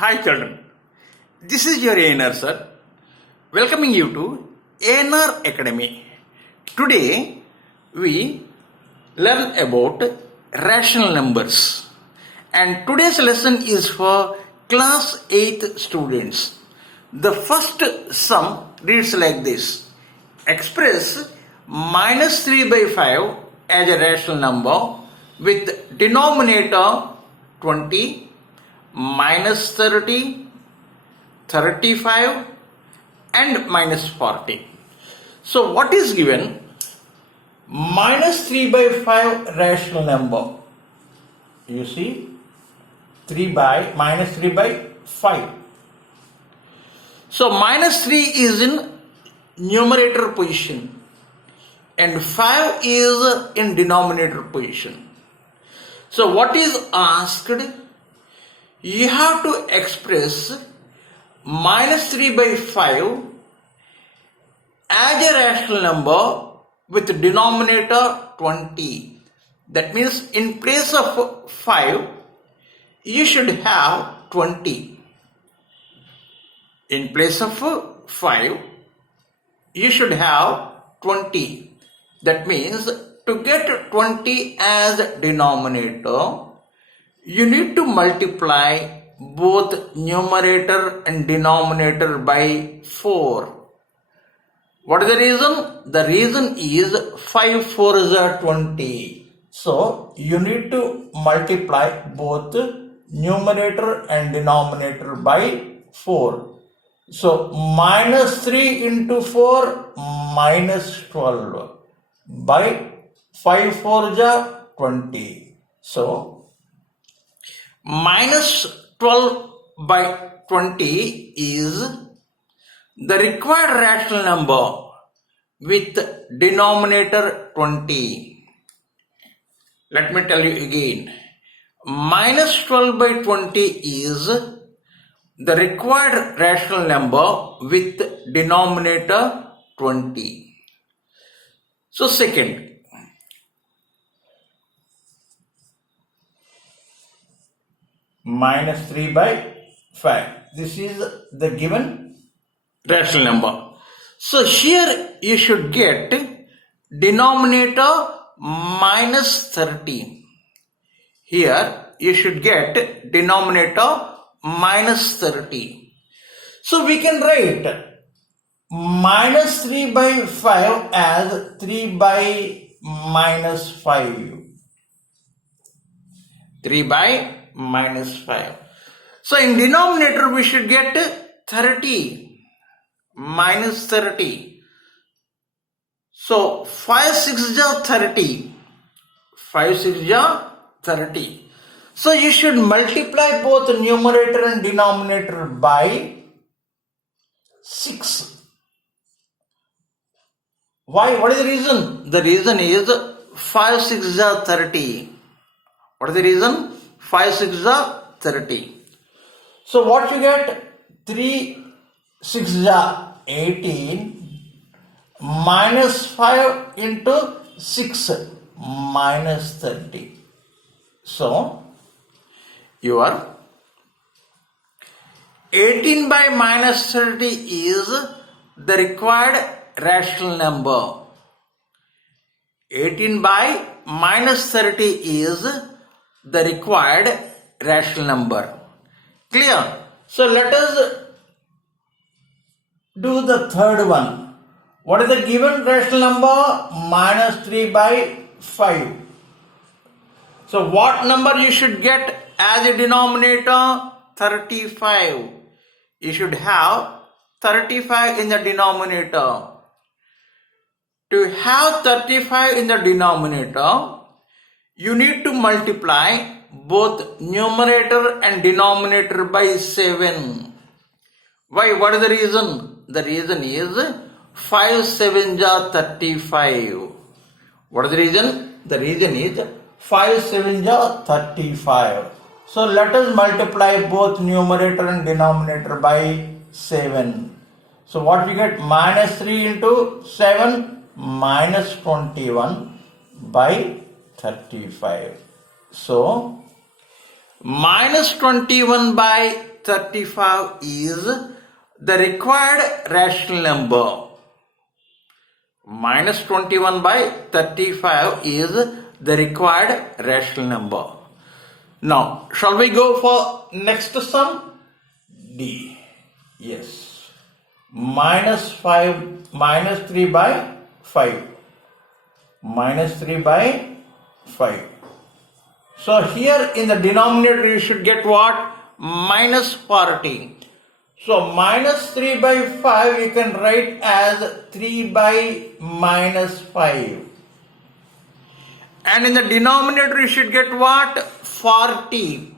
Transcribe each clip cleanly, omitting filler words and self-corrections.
Hi children, this is your ANR sir, welcoming you to ANR Academy. Today we learn about rational numbers and today's lesson is for class 8th students. The first sum reads like this: express minus 3 by 5 as a rational number with denominator 20, minus 30, 35 and minus 40. So what is given? Minus 3 by 5 rational number. You see, minus 3 by 5. So minus 3 is in numerator position and 5 is in denominator position. So what is asked? You have to express minus 3 by 5 as a rational number with denominator 20. That means in place of 5, you should have 20. In place of 5, you should have 20. That means to get 20 as denominator, you need to multiply both numerator and denominator by 4. What is the reason? The reason is 5 4s are 20. So you need to multiply both numerator and denominator by 4. So minus 3 into 4 minus 12 by 5 4s are 20. So minus 12 by 20 is the required rational number with denominator 20. Let me tell you again. Minus 12 by 20 is the required rational number with denominator 20. So second, minus 3 by 5. This is the given rational number. So here you should get denominator minus 30. Here you should get denominator minus 30. So we can write minus 3 by 5 as 3 by minus 5. 3 by minus 5. So in denominator we should get 30 minus 30. So 5 6 are 30. 5 6 are 30. So you should multiply both numerator and denominator by 6. Why? What is the reason? The reason is 5 6 are 30. What is the reason? 5 6 are 30. So what you get? 3 6 are 18 minus 5 into 6 minus 30. So your 18 by minus 30 is the required rational number. 18 by minus 30 is the required rational number. Clear? So let us do the third one. What is the given rational number? Minus 3 by 5. So what number you should get as a denominator? 35. You should have 35 in the denominator. To have 35 in the denominator, you need to multiply both numerator and denominator by 7. Why? What is the reason? The reason is 5 7 are 35. What is the reason? The reason is 5 7 are 35. So let us multiply both numerator and denominator by 7. So what we get? Minus 3 into 7 minus 21 by 35. So minus 21 by 35 is the required rational number. Minus 21 by 35 is the required rational number. Now, shall we go for next sum? D. Yes. Minus 3 by 5. Minus 3 by 5. So here in the denominator you should get what? Minus 40. So minus 3 by 5 you can write as 3 by minus 5. And in the denominator you should get what? 40.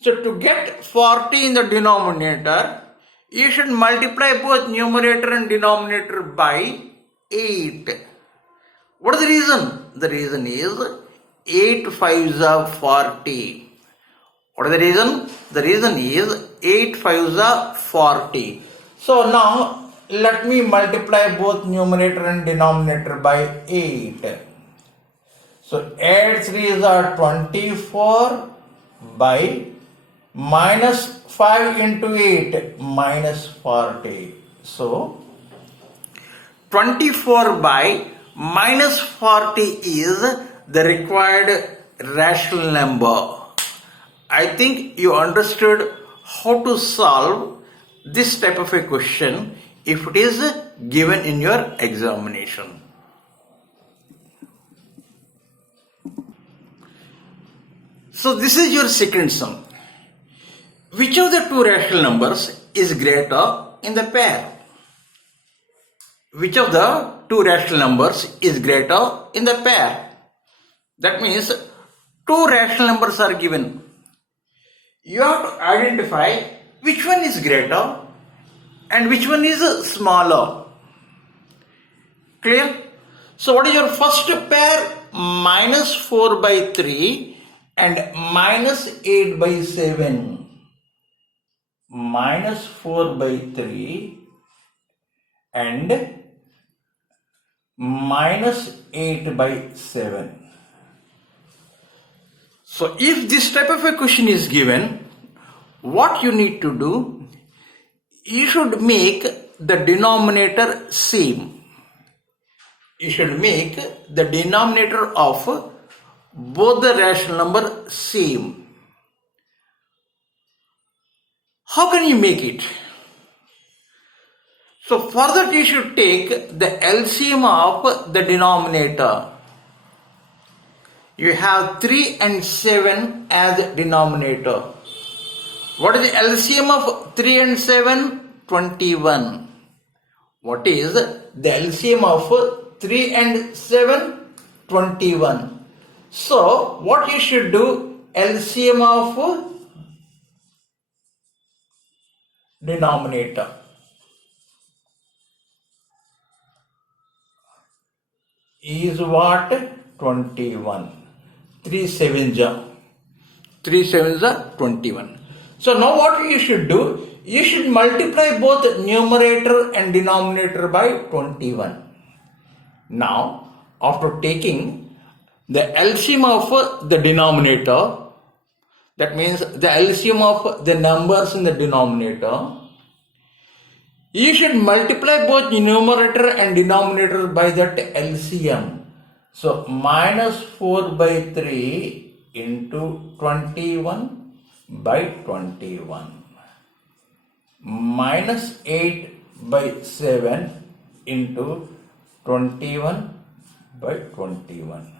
So to get 40 in the denominator, you should multiply both numerator and denominator by 8. What is the reason? The reason is 8 5s are 40. What is the reason? The reason is 8 5s are 40. So now let me multiply both numerator and denominator by 8. So 8 3s are 24 by minus 5 into 8 minus 40. So 24 by minus 40 is the required rational number. I think you understood how to solve this type of a question if it is given in your examination. So this is your second sum. Which of the two rational numbers is greater in the pair? Which of the two rational numbers is greater in the pair? That means two rational numbers are given. You have to identify which one is greater and which one is smaller. Clear? So what is your first pair? Minus 4 by 3 and minus 8 by 7. Minus 4 by 3 and minus 8 by 7. So if this type of a question is given, what you need to do, you should make the denominator same. You should make the denominator of both the rational number same. How can you make it? So for that you should take the LCM of the denominator. You have 3 and 7 as denominator. What is the LCM of 3 and 7? 21. What is the LCM of 3 and 7? 21. So what you should do? LCM of denominator. Is what? 21. 3 sevens are 21. So now what you should do? You should multiply both numerator and denominator by 21. Now after taking the LCM of the denominator, that means the LCM of the numbers in the denominator, you should multiply both numerator and denominator by that LCM. So minus 4 by 3 into 21 by 21. Minus 8 by 7 into 21 by 21.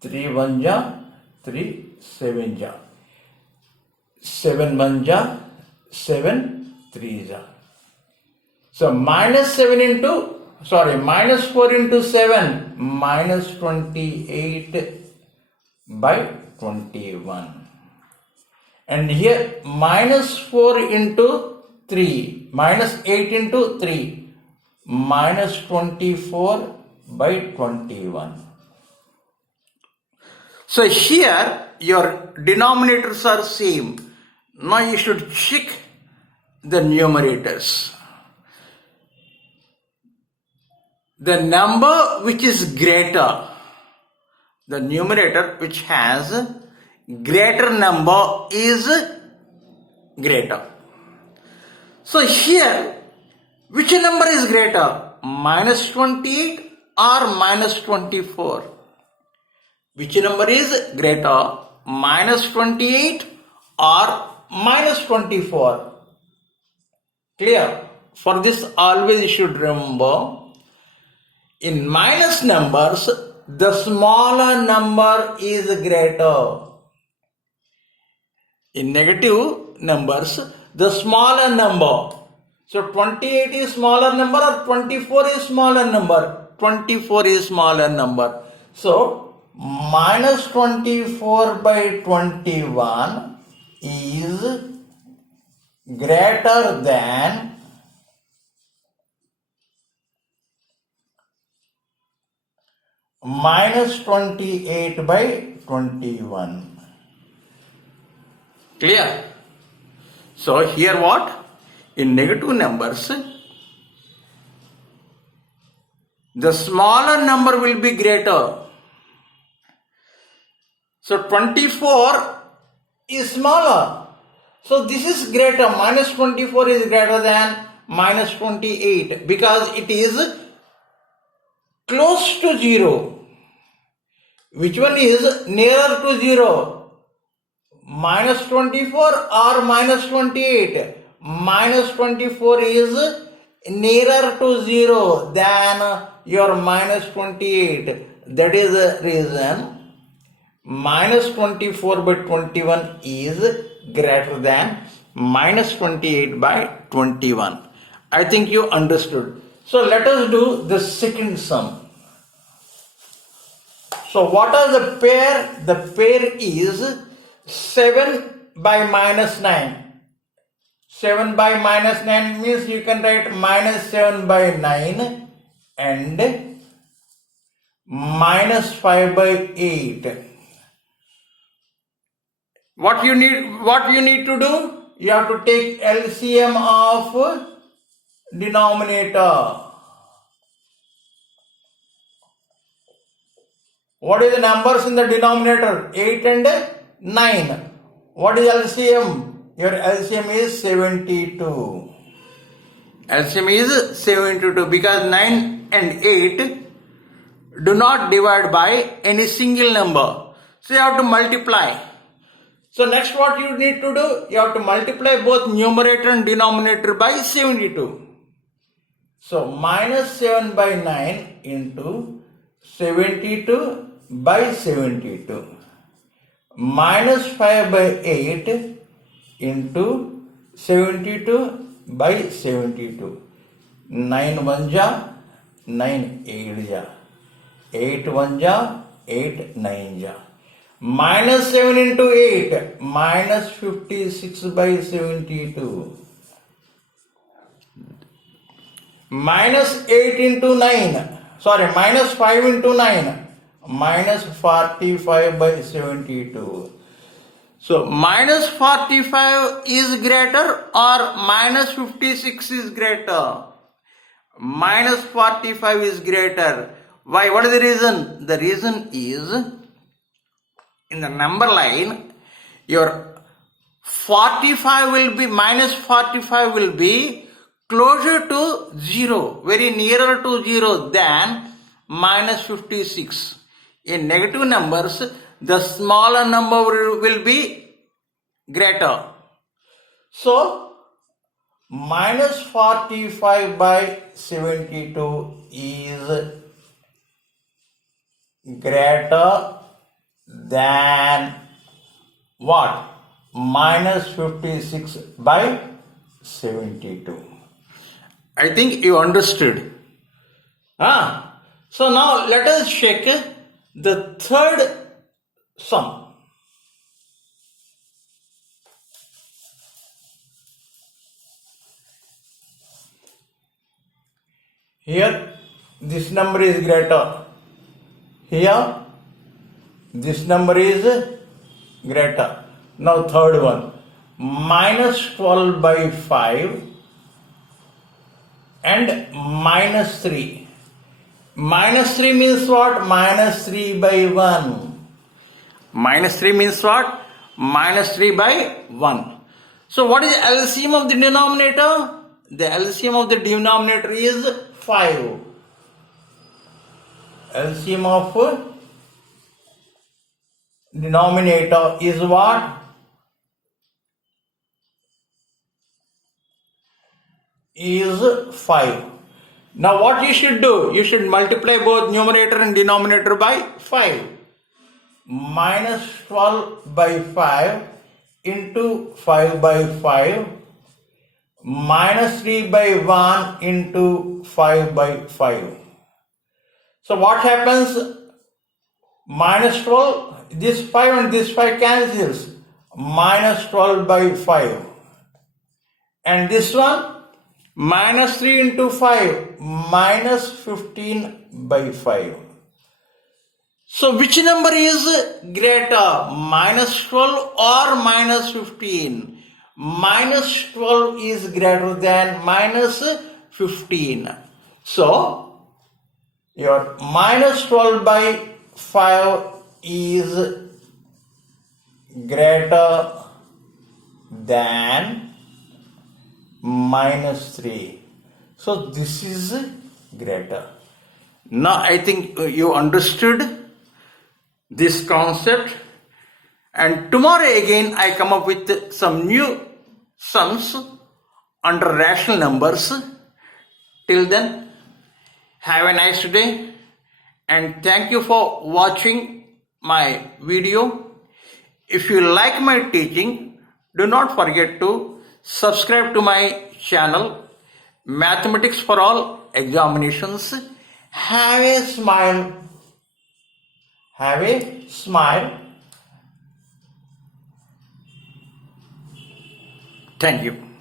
3 1 ja, 3 7 ja. 7 1 ja, 7 3 ja. So minus 4 into 7, minus 28 by 21. And here minus 4 into 3, minus 8 into 3, minus 24 by 21. So here your denominators are same. Now you should check the numerators. The number which is greater, the numerator which has greater number is greater. So here, which number is greater? Minus 28 or minus 24? Which number is greater? Minus 28 or minus 24? Clear? For this always you should remember, in minus numbers, the smaller number is greater. In negative numbers, the smaller number. So 28 is smaller number or 24 is smaller number? 24 is smaller number. So minus 24 by 21 is greater than minus 28 by 21. Clear? So here what? In negative numbers, the smaller number will be greater. So 24 is smaller. So this is greater. Minus 24 is greater than minus 28 because it is close to 0. Which one is nearer to 0? Minus 24 or minus 28? Minus 24 is nearer to 0 than your minus 28. That is the reason minus 24 by 21 is greater than minus 28 by 21. I think you understood. So let us do the second sum. So what are the pair? The pair is 7 by minus 9. 7 by minus 9 means you can write minus 7 by 9 and minus 5 by 8. What you need to do? You have to take LCM of denominator. What is the numbers in the denominator? 8 and 9. What is LCM? Your LCM is 72. LCM is 72 because 9 and 8 do not divide by any single number. So you have to multiply. So next what you need to do? You have to multiply both numerator and denominator by 72. So minus 7 by 9 into 72 by 72. Minus 5 by 8 into 72 by 72. 9 1 ja, 9 8 ja. 8 1 ja, 8 9 ja. Minus 7 into 8, minus 56 by 72. Minus 8 into 9, minus 5 into 9, minus 45 by 72. So minus 45 is greater or minus 56 is greater? Minus 45 is greater. Why? What is the reason? The reason is in the number line, your 45 will be, minus 45 will be closer to 0, very nearer to 0 than minus 56. In negative numbers, the smaller number will be greater. So, minus 45 by 72 is greater than what? Minus 56 by 72. I think you understood. So now let us check the third sum. Here this number is greater. Here this number is greater. Now third one. Minus 12 by 5 and minus 3. Minus 3 means what? Minus 3 by 1. Minus 3 means what? Minus 3 by 1. So what is LCM of the denominator? The LCM of the denominator is 5. LCM of denominator is what? Is 5. Now what you should do? You should multiply both numerator and denominator by 5. Minus 12 by 5 into 5 by 5 minus 3 by 1 into 5 by 5. So what happens? Minus 12, this 5 and this 5 cancels. Minus 12 by 5. And this one, minus 3 into 5, minus 15 by 5. So which number is greater, minus 12 or minus 15? Minus 12 is greater than minus 15. So your minus 12 by 5 is greater than minus 3. So this is greater. Now I think you understood this concept, and tomorrow again I come up with some new sums under rational numbers. Till then, have a nice day and thank you for watching my video. If you like my teaching, do not forget to subscribe to my channel Mathematics for All Examinations. Have a smile. Have a smile. Thank you.